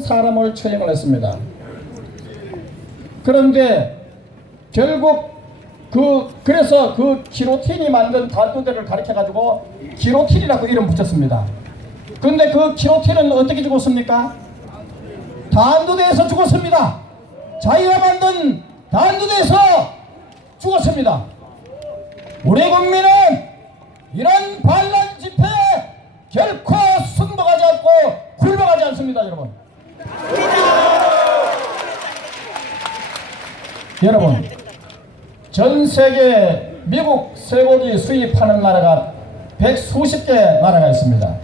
사람을 처형을 했습니다. 그런데 결국 그래서 그 기로틴이 만든 단두대를 가리켜가지고 기로틴이라고 이름 붙였습니다. 그런데 그 기로틴은 어떻게 죽었습니까? 단두대에서 죽었습니다. 자기가 만든 단두대에서 죽었습니다. 우리 국민은 이런 반란 집회에 결코 승복하지 않고 굴복하지 않습니다. 여러분, 전 세계 미국 쇠고기 수입하는 나라가 백수십 개 나라가 있습니다.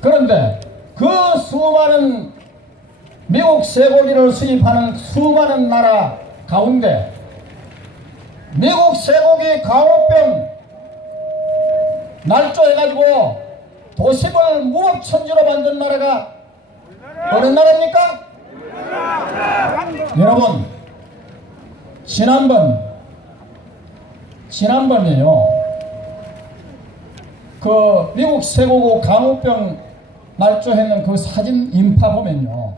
그런데 그 수많은 미국 쇠고기를 수입하는 수많은 나라 가운데 미국 쇠고기 강호병 날조해가지고 도심을 무법천지로 만든 나라가 어느 나라입니까? 여러분, 지난번에요, 그 미국 쇠고기 강호병 날조했는 그 사진 인파 보면요,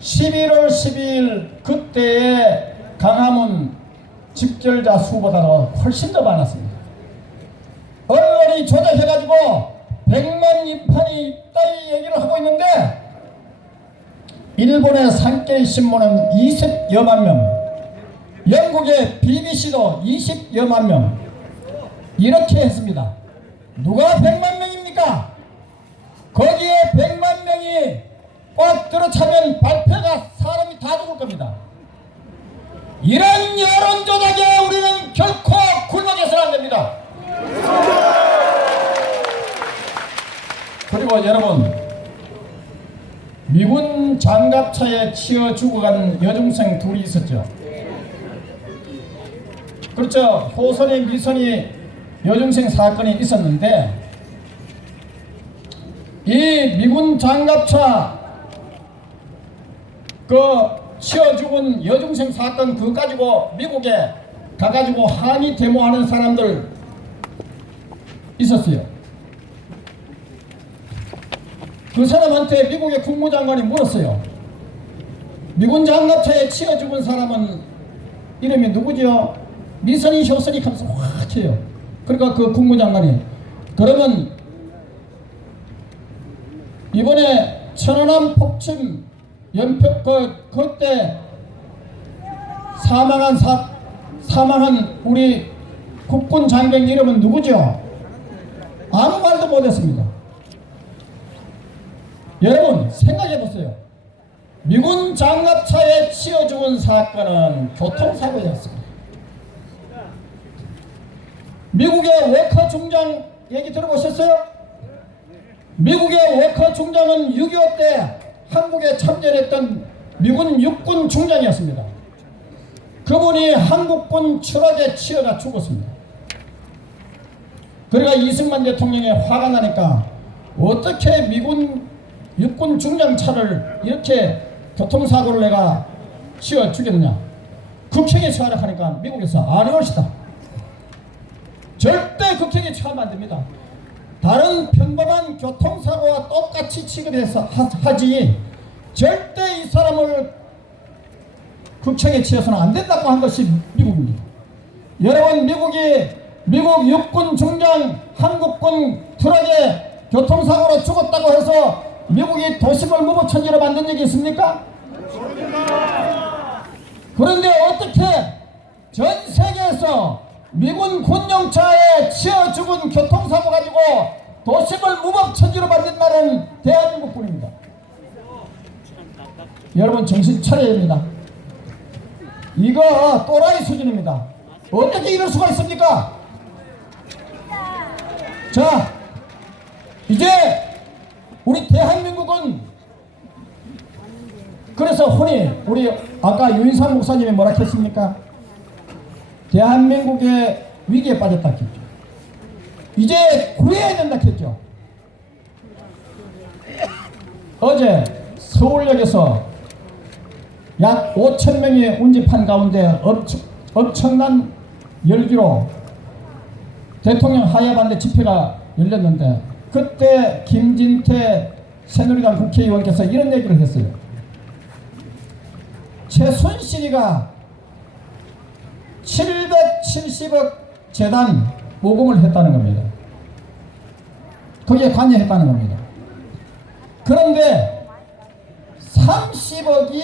11월 12일 그때의 강화문 집결자 수보다 훨씬 더 많았습니다. 언론이 조작해가지고 100만 인판이 있다 얘기를 하고 있는데, 일본의 산케이 신문은 20여만 명, 영국의 BBC도 20여만 명, 이렇게 했습니다. 누가 100만 명입니까? 거기에 100만 명이 꽉 들어차면 발표가 사람이 다 죽을 겁니다. 이런 여론 조작에 우리는 결코 굴복해서는 안 됩니다. 그리고 여러분, 미군 장갑차에 치여 죽어간 여중생 둘이 있었죠. 그렇죠. 호선이 미선이 여중생 사건이 있었는데, 이 미군 장갑차 그 치여 죽은 여중생 사건 그거 가지고 미국에 가가지고 항의 데모하는 사람들 있었어요. 그 사람한테 미국의 국무장관이 물었어요. 미군 장갑차에 치여 죽은 사람은 이름이 누구죠? 미선이 효선이 하면서 확 해요. 그러니까 그 국무장관이, 그러면 이번에 천안함 폭침 연평 그때 사망한 우리 국군 장병 이름은 누구죠? 아무 말도 못했습니다. 여러분, 생각해 보세요. 미군 장갑차에 치여 죽은 사건은 교통사고였습니다. 미국의 워커 중장 얘기 들어보셨어요? 미국의 워커 중장은 6.25 때 한국에 참전했던 미군 육군 중장이었습니다. 그분이 한국군 추락에 치여가 죽었습니다. 그러니까 이승만 대통령이 화가 나니까 어떻게 미군 육군 중장 차를 이렇게 교통사고를 내가 치여 죽였느냐, 극형에 처하라 하니까 미국에서 안 해올시다. 절대 극형에 처하면 안 됩니다. 다른 평범한 교통사고와 똑같이 취급해서 하지, 절대 이 사람을 극형에 치여서는 안 된다고 한 것이 미국입니다. 여러분, 미국 육군 중장 한국군 트럭에 교통사고로 죽었다고 해서 미국이 도심을 무법천지로 만든 적이 있습니까? 그런데 어떻게 전 세계에서 미군 군용차에 치여 죽은 교통사고 가지고 도심을 무법천지로 만든 나라는 대한민국뿐입니다. 여러분, 정신 차려야 됩니다. 이거 또라이 수준입니다. 어떻게 이럴 수가 있습니까? 자, 이제 우리 대한민국은, 그래서 우리 아까 유인상 목사님이 뭐라 했습니까? 대한민국의 위기에 빠졌다 했죠. 이제 구해야 된다 했죠. 어제 서울역에서 약 5,000명이 운집한 가운데 엄청난 열기로 대통령 하야 반대 집회가 열렸는데, 그때 김진태 새누리당 국회의원께서 이런 얘기를 했어요. 최순실이가 770억 재단 모금을 했다는 겁니다. 거기에 관여했다는 겁니다. 그런데 30억이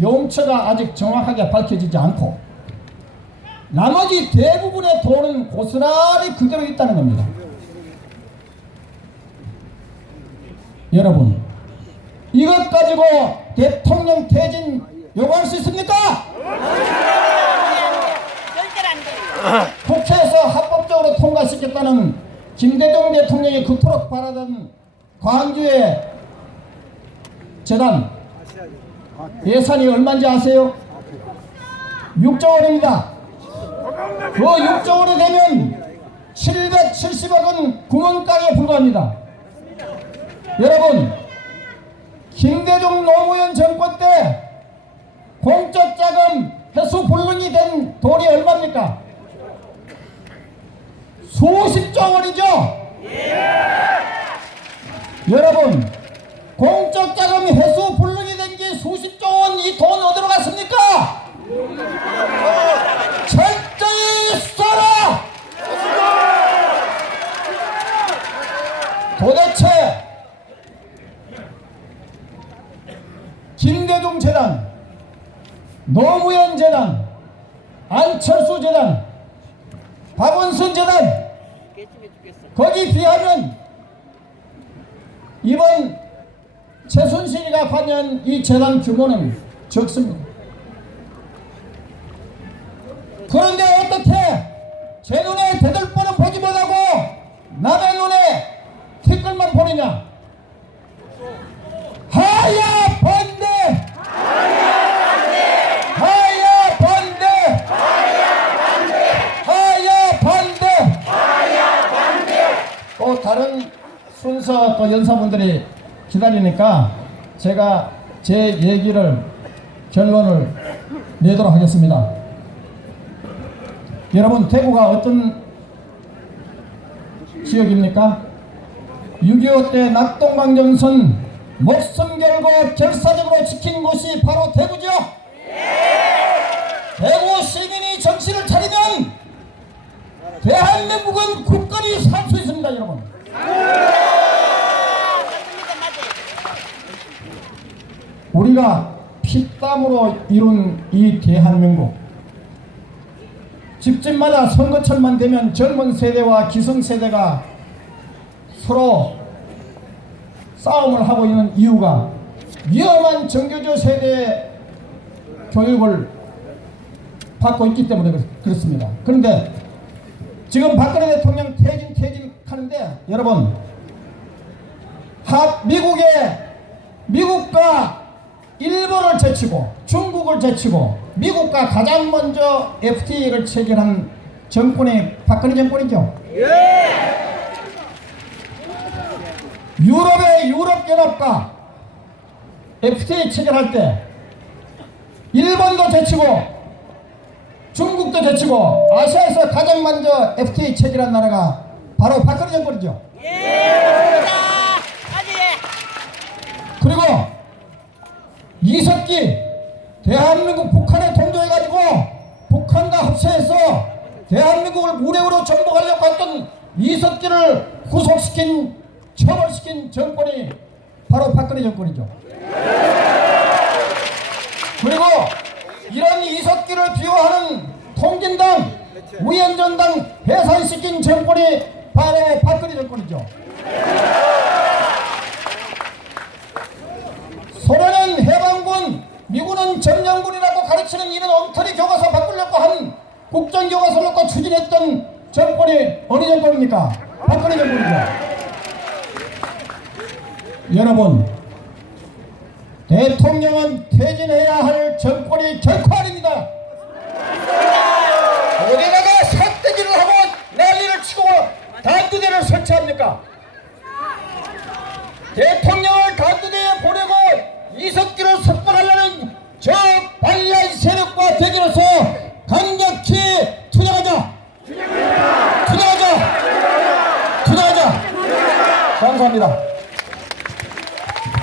용처가 아직 정확하게 밝혀지지 않고 나머지 대부분의 돈은 고스란히 그대로 있다는 겁니다. 여러분, 이것 가지고 대통령 퇴진 요구할 수 있습니까? 국회에서 합법적으로 통과시켰다는 김대중 대통령이 그토록 바라던 광주의 재단 예산이 얼마인지 아세요? 6조 원입니다. 그 6조 원이 되면 770억은 구멍가게에 불과합니다. 여러분, 김대중 노무현 정권 때 공적 자금 회수 불능이 된 돈이 얼마입니까? 수십조 원이죠? 여러분, 공적 자금이 회수 불능이 된 게 수십조 원, 이 돈 어디로 갔습니까? 철저히 쏴라! 도대체 김대중 재단, 노무현 재단, 안철수 재단, 박원순 재단, 거기 비하면 이번 최순실이가 관여한 이 재단 규모는 적습니다. 그런데 어떻게 제 눈에 대들보는 보지 못하고 남의 눈에 티끌만 보느냐? 하야 반대! 하야 반대! 하야 반대! 하야 반대! 하야 반대! 또 다른 순서 또 연사분들이 기다리니까 제가 제 얘기를 결론을 내도록 하겠습니다. 여러분, 대구가 어떤 지역입니까? 6.25 때 낙동강정선 목숨 걸고 결사적으로 지킨 곳이 바로 대구죠. 대구 시민이 정신을 차리면 대한민국은 굳건히 살 수 있습니다. 여러분, 우리가 피땀으로 이룬 이 대한민국, 집집마다 선거철만 되면 젊은 세대와 기성세대가 서로 싸움을 하고 있는 이유가 위험한 정교조 세대의 교육을 받고 있기 때문에 그렇습니다. 그런데 지금 박근혜 대통령 퇴진 하는데, 여러분, 미국과 일본을 제치고 중국을 제치고 미국과 가장 먼저 FTA를 체결한 정권이 박근혜 정권이죠. 유럽의 유럽연합과 FTA 체결할 때 일본도 제치고 중국도 제치고 아시아에서 가장 먼저 FTA 체결한 나라가 바로 박근혜 정권이죠. 그리고 이석기 대한민국 북한에 동조해가지고 북한과 합세해서 대한민국을 무력으로 정복하려고 했던 이석기를 구속시킨, 처벌시킨 정권이 바로 박근혜 정권이죠. 그리고 이런 이석기를 비호하는 통진당, 위원전당 해산시킨 정권이 바로 박근혜 정권이죠. 소련은 해방군, 미군은 점령군이라고 가르치는 이런 엉터리 교과서 바꾸려고 한 국정교과서를 놓고 추진했던 정권이 어느 정권입니까? 박근혜 정권이죠. 여러분, 대통령은 퇴진해야 할 정권이 결코 아닙니다. 어디다가 삿대질을 하고 난리를 치고 단두대를 설치합니까? 대통령을